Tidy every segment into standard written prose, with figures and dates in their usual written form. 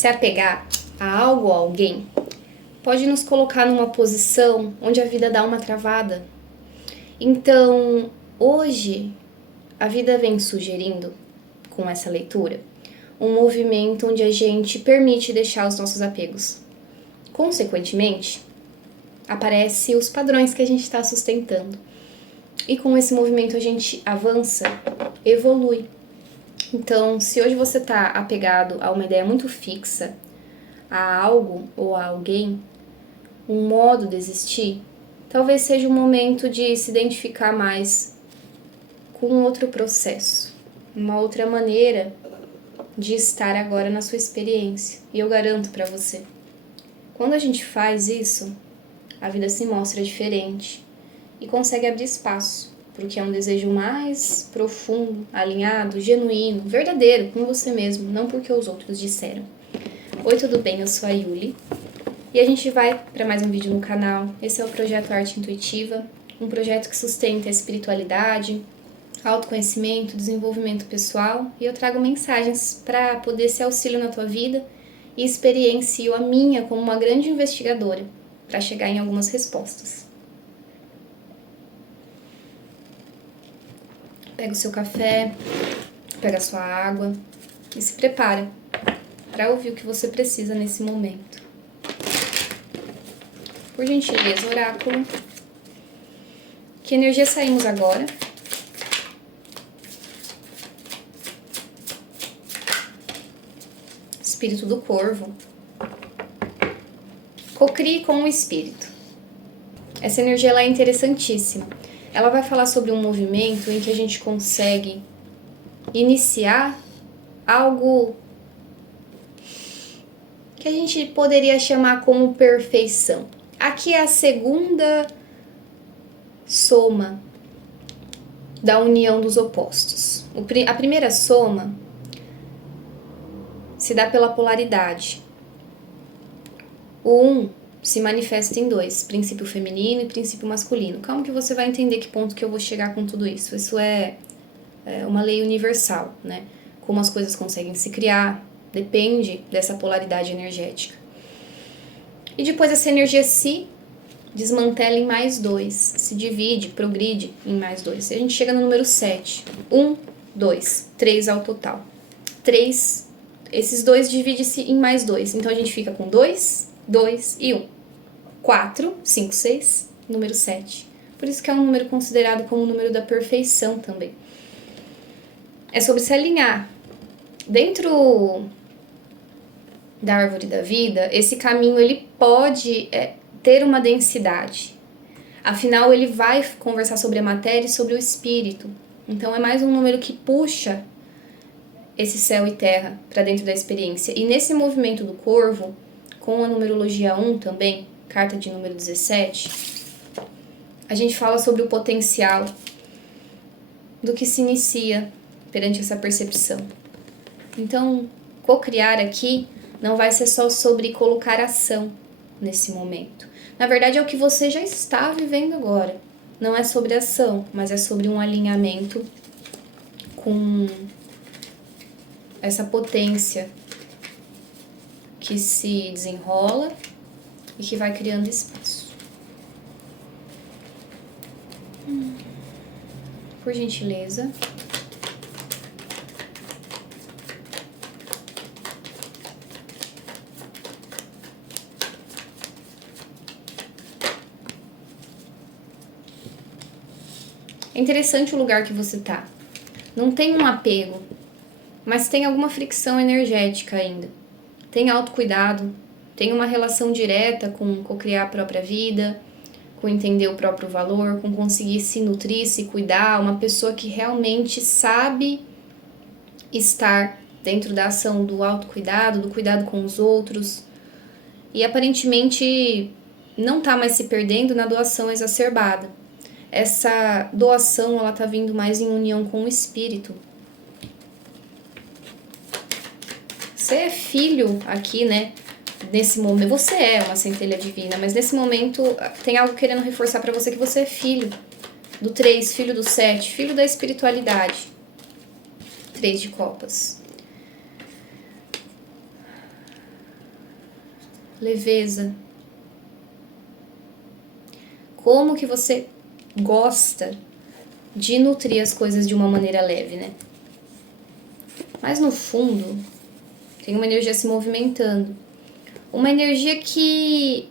Se apegar a algo ou alguém pode nos colocar numa posição onde a vida dá uma travada. Então, hoje, a vida vem sugerindo, com essa leitura, um movimento onde a gente permite deixar os nossos apegos. Consequentemente, aparecem os padrões que a gente está sustentando. E com esse movimento a gente avança, evolui. Então, se hoje você está apegado a uma ideia muito fixa, a algo ou a alguém, um modo de existir, talvez seja o momento de se identificar mais com outro processo, uma outra maneira de estar agora na sua experiência. E eu garanto para você, quando a gente faz isso, a vida se mostra diferente e consegue abrir espaço para o que é um desejo mais profundo, alinhado, genuíno, verdadeiro com você mesmo, não porque os outros disseram. Oi, tudo bem? Eu sou a Yuli e a gente vai para mais um vídeo no canal. Esse é o Projeto Arte Intuitiva, um projeto que sustenta a espiritualidade, autoconhecimento, desenvolvimento pessoal, e eu trago mensagens para poder ser auxílio na tua vida e experiencio a minha como uma grande investigadora para chegar em algumas respostas. Pega o seu café, pega a sua água e se prepara para ouvir o que você precisa nesse momento. Por gentileza, oráculo, que energia saímos agora? Espírito do corvo. Cocrie com o espírito. Essa energia ela é interessantíssima. Ela vai falar sobre um movimento em que a gente consegue iniciar algo que a gente poderia chamar como perfeição. Aqui é a segunda soma da união dos opostos. A primeira soma se dá pela polaridade. O 1 se manifesta em 2, princípio feminino e princípio masculino. Calma que você vai entender que ponto que eu vou chegar com tudo isso. Isso é uma lei universal, né? Como as coisas conseguem se criar, depende dessa polaridade energética. E depois essa energia se desmantela em mais 2, se divide, progride em mais 2. E a gente chega no número 7. 1, 2, 3 ao total. 3, esses 2 dividem-se em mais 2. Então a gente fica com 2, 2 e 1. 4, 5, 6, número 7. Por isso que é um número considerado como o número da perfeição também. É sobre se alinhar. Dentro da árvore da vida, esse caminho ele pode ter uma densidade. Afinal, ele vai conversar sobre a matéria e sobre o espírito. Então, é mais um número que puxa esse céu e terra para dentro da experiência. E nesse movimento do corvo, com a numerologia 1 também, carta de número 17, a gente fala sobre o potencial do que se inicia perante essa percepção. Então, cocriar aqui não vai ser só sobre colocar ação nesse momento. Na verdade, é o que você já está vivendo agora. Não é sobre ação, mas é sobre um alinhamento com essa potência que se desenrola e que vai criando espaço. Por gentileza. É interessante o lugar que você tá. Não tem um apego, mas tem alguma fricção energética ainda. Tem autocuidado, tem uma relação direta com cocriar a própria vida, com entender o próprio valor, com conseguir se nutrir, se cuidar. Uma pessoa que realmente sabe estar dentro da ação do autocuidado, do cuidado com os outros. E aparentemente não tá mais se perdendo na doação exacerbada. Essa doação, ela tá vindo mais em união com o espírito. Você é filho aqui, né? Nesse momento, você é uma centelha divina, mas nesse momento tem algo querendo reforçar pra você que você é filho do 3, filho do 7, filho da espiritualidade. 3 de copas. leveza. Como que você gosta de nutrir as coisas de uma maneira leve, né? Mas no fundo, tem uma energia se movimentando. Uma energia que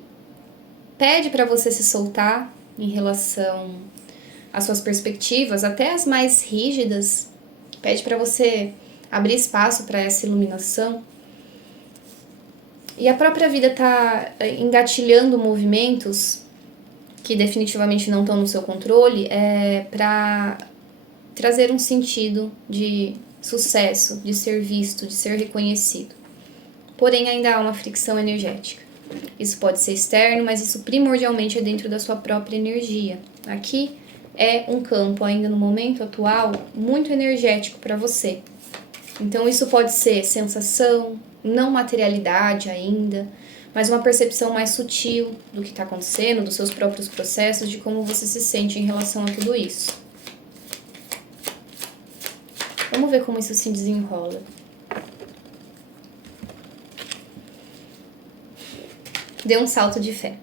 pede para você se soltar em relação às suas perspectivas, até as mais rígidas. Pede para você abrir espaço para essa iluminação. E a própria vida tá engatilhando movimentos que definitivamente não estão no seu controle, para trazer um sentido de sucesso, de ser visto, de ser reconhecido. Porém, ainda há uma fricção energética. Isso pode ser externo, mas isso primordialmente é dentro da sua própria energia. Aqui é um campo, ainda no momento atual, muito energético para você. Então, isso pode ser sensação, não materialidade ainda, mas uma percepção mais sutil do que está acontecendo, dos seus próprios processos, de como você se sente em relação a tudo isso. Vamos ver como isso se desenrola. Dê um salto de fé.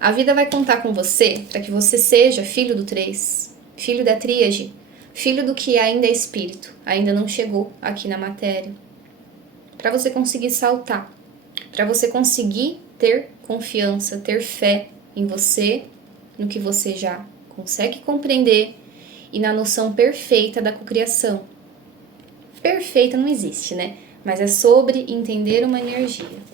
A vida vai contar com você para que você seja filho do 3, filho da tríade, filho do que ainda é espírito, ainda não chegou aqui na matéria. Para você conseguir saltar, para você conseguir ter confiança, ter fé em você, no que você já consegue compreender e na noção perfeita da cocriação. Perfeita não existe, né? Mas é sobre entender uma energia.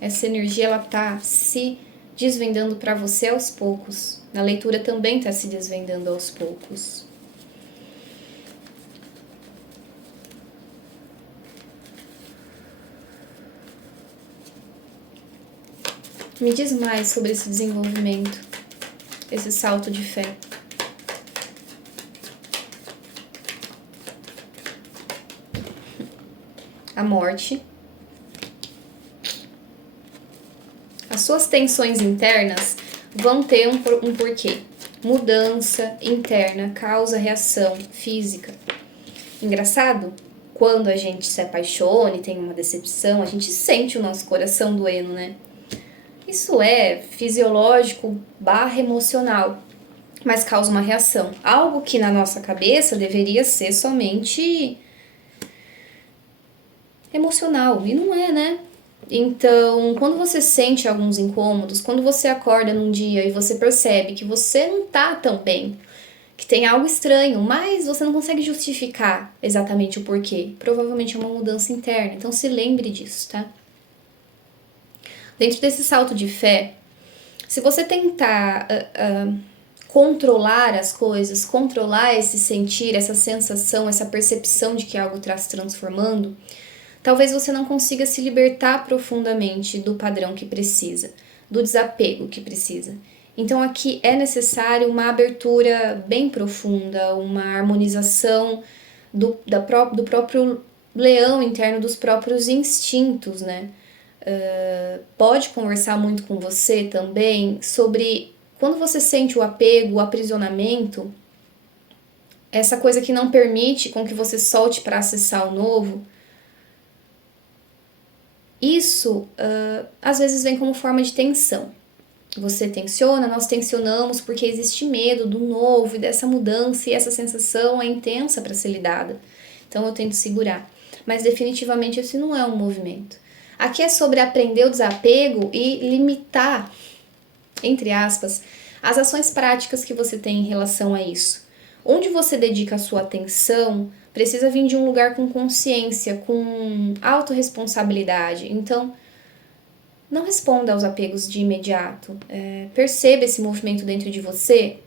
Essa energia, ela tá se desvendando para você aos poucos. Na leitura também tá se desvendando aos poucos. Me diz mais sobre esse desenvolvimento, esse salto de fé. A morte. As suas tensões internas vão ter um porquê. Mudança interna, causa reação física. Engraçado, quando a gente se apaixona e tem uma decepção, a gente sente o nosso coração doendo, né? Isso é fisiológico / emocional, mas causa uma reação. Algo que na nossa cabeça deveria ser somente emocional, e não é, né? Então, quando você sente alguns incômodos, quando você acorda num dia e você percebe que você não tá tão bem, que tem algo estranho, mas você não consegue justificar exatamente o porquê, provavelmente é uma mudança interna. Então, se lembre disso, tá? Dentro desse salto de fé, se você tentar controlar as coisas, controlar esse sentir, essa sensação, essa percepção de que algo está se transformando, talvez você não consiga se libertar profundamente do padrão que precisa, do desapego que precisa. Então aqui é necessário uma abertura bem profunda, uma harmonização do próprio leão interno, dos próprios instintos, né? Pode conversar muito com você também sobre quando você sente o apego, o aprisionamento, essa coisa que não permite com que você solte para acessar o novo. Isso às vezes vem como forma de tensão. Você tensiona, nós tensionamos porque existe medo do novo e dessa mudança, e essa sensação é intensa para ser lidada. Então eu tento segurar. Mas definitivamente esse não é um movimento. Aqui é sobre aprender o desapego e limitar, entre aspas, as ações práticas que você tem em relação a isso. Onde você dedica a sua atenção precisa vir de um lugar com consciência, com autorresponsabilidade. Então, não responda aos apegos de imediato. Perceba esse movimento dentro de você,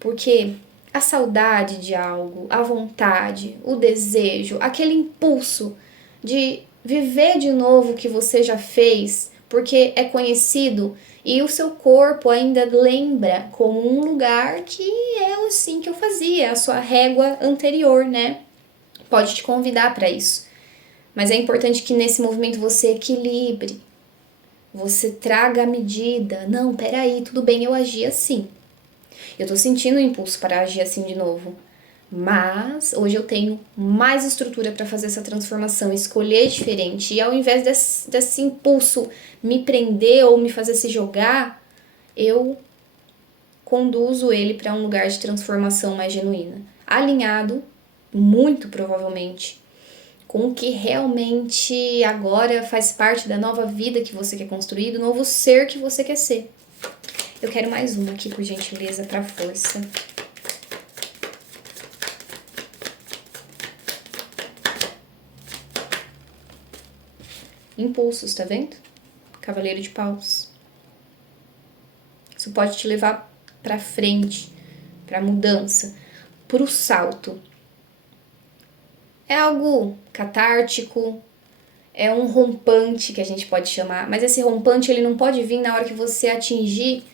porque a saudade de algo, a vontade, o desejo, aquele impulso de viver de novo o que você já fez, porque é conhecido e o seu corpo ainda lembra como um lugar que é assim que eu fazia, a sua régua anterior, né? Pode te convidar para isso. Mas é importante que nesse movimento você equilibre, você traga a medida. Não, peraí, tudo bem, eu agi assim. Eu tô sentindo o impulso para agir assim de novo. Mas hoje eu tenho mais estrutura para fazer essa transformação, escolher diferente. E ao invés desse impulso me prender ou me fazer se jogar, eu conduzo ele para um lugar de transformação mais genuína. Alinhado, muito provavelmente, com o que realmente agora faz parte da nova vida que você quer construir, do novo ser que você quer ser. Eu quero mais uma aqui, por gentileza, para força. Impulsos, tá vendo? Cavaleiro de paus. Isso pode te levar para frente, para mudança, para o salto. É algo catártico, é um rompante que a gente pode chamar, mas esse rompante ele não pode vir na hora que você atingir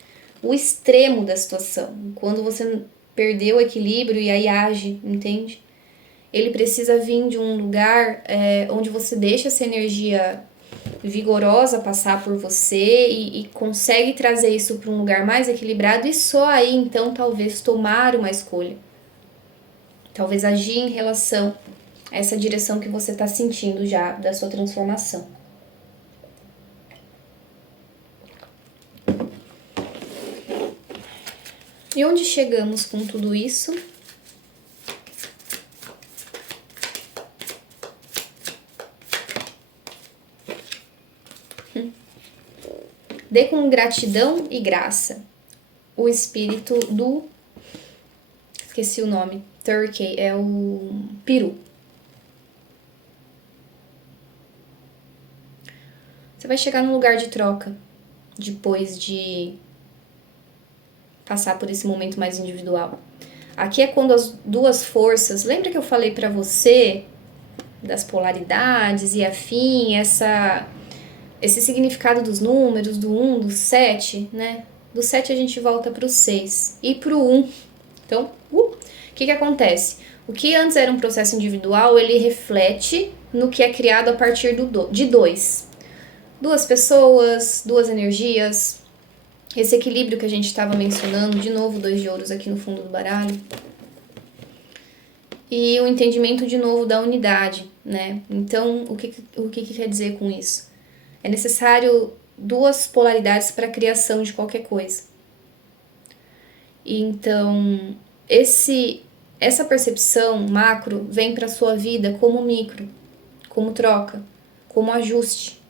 o extremo da situação, quando você perdeu o equilíbrio e aí age, entende? Ele precisa vir de um lugar onde você deixa essa energia vigorosa passar por você e consegue trazer isso para um lugar mais equilibrado e só aí então talvez tomar uma escolha. Talvez agir em relação a essa direção que você está sentindo já da sua transformação. E onde chegamos com tudo isso? Dê com gratidão e graça o espírito do... Esqueci o nome. Turkey, é o peru. Você vai chegar num lugar de troca depois de passar por esse momento mais individual. Aqui é quando as duas forças... Lembra que eu falei pra você das polaridades e afim, esse significado dos números, do 1, do 7, né? Do 7 a gente volta pro 6 e pro 1. Então, o que acontece? O que antes era um processo individual, ele reflete no que é criado a partir de 2. Duas pessoas, duas energias, esse equilíbrio que a gente estava mencionando, de novo 2 de ouros aqui no fundo do baralho. E o entendimento de novo da unidade, né? Então, o que quer dizer com isso? É necessário 2 polaridades para a criação de qualquer coisa. Então, essa percepção macro vem para a sua vida como micro, como troca, como ajuste.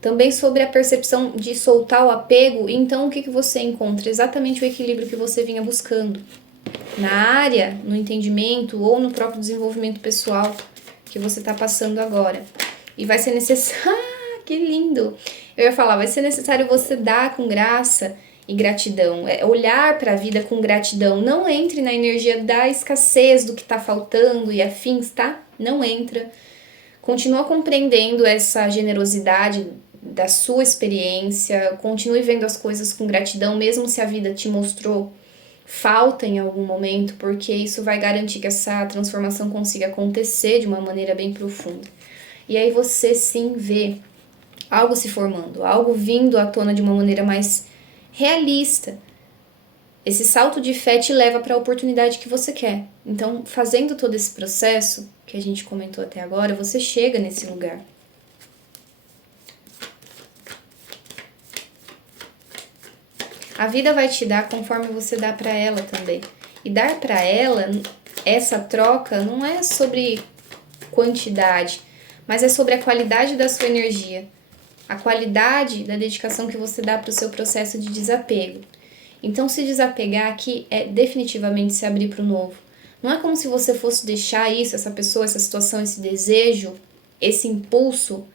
Também sobre a percepção de soltar o apego, então o que você encontra? Exatamente o equilíbrio que você vinha buscando. Na área, no entendimento ou no próprio desenvolvimento pessoal que você está passando agora. E vai ser necessário... que lindo! Eu ia falar, vai ser necessário você dar com graça e gratidão. Olhar para a vida com gratidão. Não entre na energia da escassez, do que está faltando e afins, tá? Não entra. Continua compreendendo essa generosidade da sua experiência. Continue vendo as coisas com gratidão, mesmo se a vida te mostrou falta em algum momento, porque isso vai garantir que essa transformação consiga acontecer de uma maneira bem profunda. E aí você sim vê algo se formando, algo vindo à tona de uma maneira mais realista. Esse salto de fé te leva para a oportunidade que você quer. Então, fazendo todo esse processo que a gente comentou até agora, você chega nesse lugar. A vida vai te dar conforme você dá para ela também. E dar para ela, essa troca, não é sobre quantidade, mas é sobre a qualidade da sua energia. A qualidade da dedicação que você dá para o seu processo de desapego. Então, se desapegar aqui é definitivamente se abrir para o novo. Não é como se você fosse deixar isso, essa pessoa, essa situação, esse desejo, esse impulso,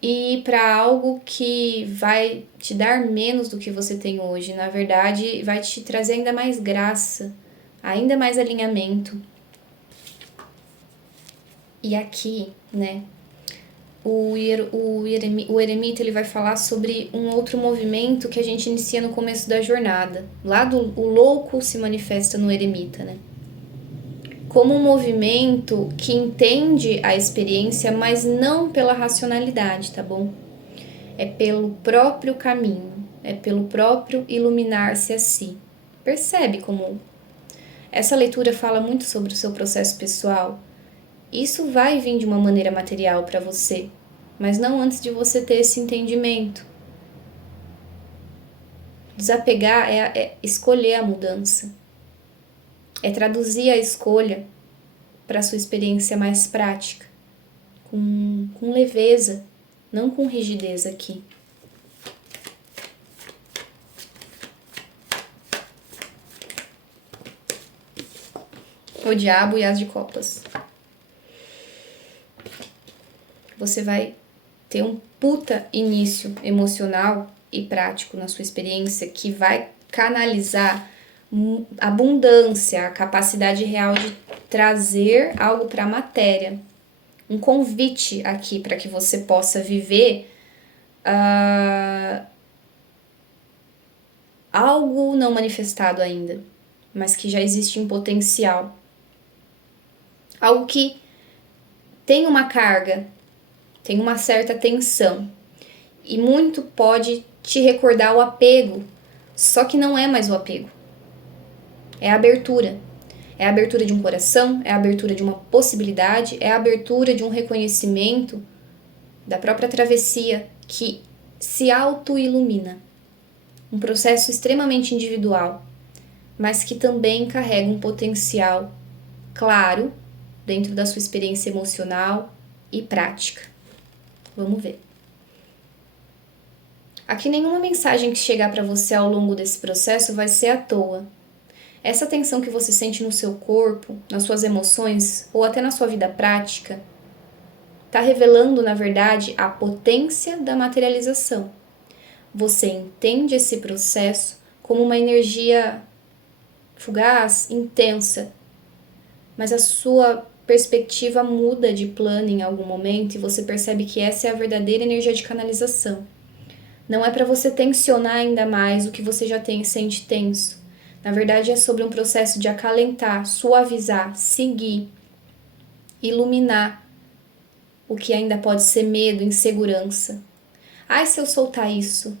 ir para algo que vai te dar menos do que você tem hoje. Na verdade, vai te trazer ainda mais graça, ainda mais alinhamento. E aqui, né, o eremita ele vai falar sobre um outro movimento que a gente inicia no começo da jornada. Lá o louco se manifesta no eremita, né? Como um movimento que entende a experiência, mas não pela racionalidade, tá bom? É pelo próprio caminho, é pelo próprio iluminar-se a si. Percebe como Essa leitura fala muito sobre o seu processo pessoal. Isso vai vir de uma maneira material para você, mas não antes de você ter esse entendimento. Desapegar é escolher a mudança. É traduzir a escolha para a sua experiência mais prática, com leveza, não com rigidez aqui. O diabo e as de copas. Você vai ter um puta início emocional e prático na sua experiência que vai canalizar abundância, a capacidade real de trazer algo para a matéria. Um convite aqui para que você possa viver algo não manifestado ainda, mas que já existe em potencial. Algo que tem uma carga, tem uma certa tensão. E muito pode te recordar o apego, só que não é mais o apego. É a abertura. É a abertura de um coração, é a abertura de uma possibilidade, é a abertura de um reconhecimento da própria travessia que se auto-ilumina. Um processo extremamente individual, mas que também carrega um potencial claro dentro da sua experiência emocional e prática. Vamos ver. Aqui nenhuma mensagem que chegar para você ao longo desse processo vai ser à toa. Essa tensão que você sente no seu corpo, nas suas emoções ou até na sua vida prática, está revelando, na verdade, a potência da materialização. Você entende esse processo como uma energia fugaz, intensa, mas a sua perspectiva muda de plano em algum momento e você percebe que essa é a verdadeira energia de canalização. Não é para você tensionar ainda mais o que você já sente tenso. Na verdade, é sobre um processo de acalentar, suavizar, seguir, iluminar o que ainda pode ser medo, insegurança. Ai, se eu soltar isso?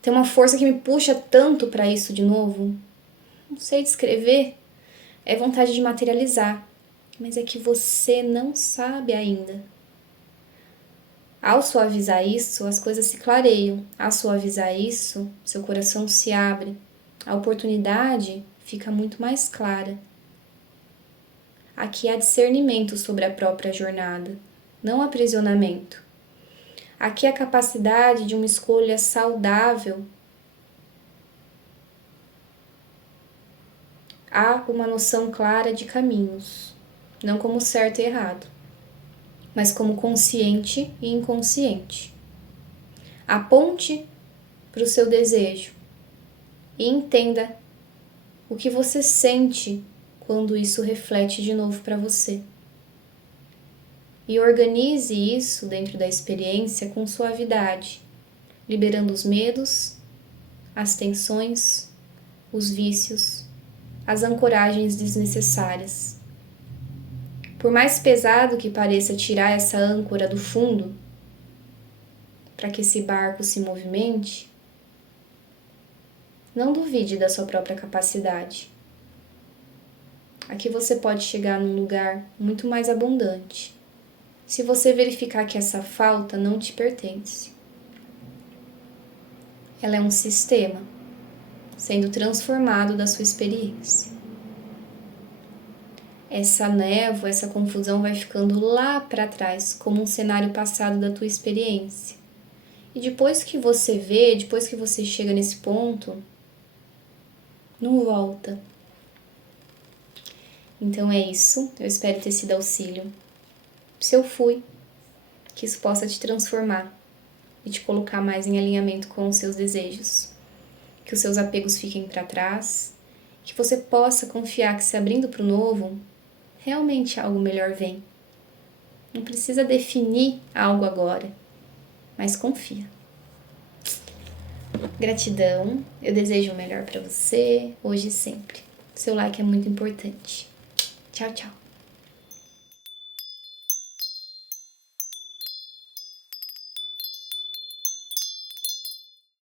Tem uma força que me puxa tanto para isso de novo. Não sei descrever. É vontade de materializar. Mas é que você não sabe ainda. Ao suavizar isso, as coisas se clareiam. Ao suavizar isso, seu coração se abre. A oportunidade fica muito mais clara. Aqui há discernimento sobre a própria jornada, não aprisionamento. Aqui há a capacidade de uma escolha saudável. Há uma noção clara de caminhos, não como certo e errado, mas como consciente e inconsciente. Aponte para o seu desejo e entenda o que você sente quando isso reflete de novo para você. E organize isso dentro da experiência com suavidade, liberando os medos, as tensões, os vícios, as ancoragens desnecessárias. Por mais pesado que pareça tirar essa âncora do fundo, para que esse barco se movimente, não duvide da sua própria capacidade. Aqui você pode chegar num lugar muito mais abundante, se você verificar que essa falta não te pertence. Ela é um sistema sendo transformado da sua experiência. Essa névoa, essa confusão vai ficando lá para trás, como um cenário passado da tua experiência. E depois que você vê, depois que você chega nesse ponto, não volta. Então é isso, eu espero ter sido auxílio. Se eu fui, que isso possa te transformar e te colocar mais em alinhamento com os seus desejos. Que os seus apegos fiquem para trás, que você possa confiar que se abrindo para o novo, realmente algo melhor vem. Não precisa definir algo agora, mas confia. Gratidão, eu desejo o melhor para você, hoje e sempre. Seu like é muito importante. Tchau, tchau.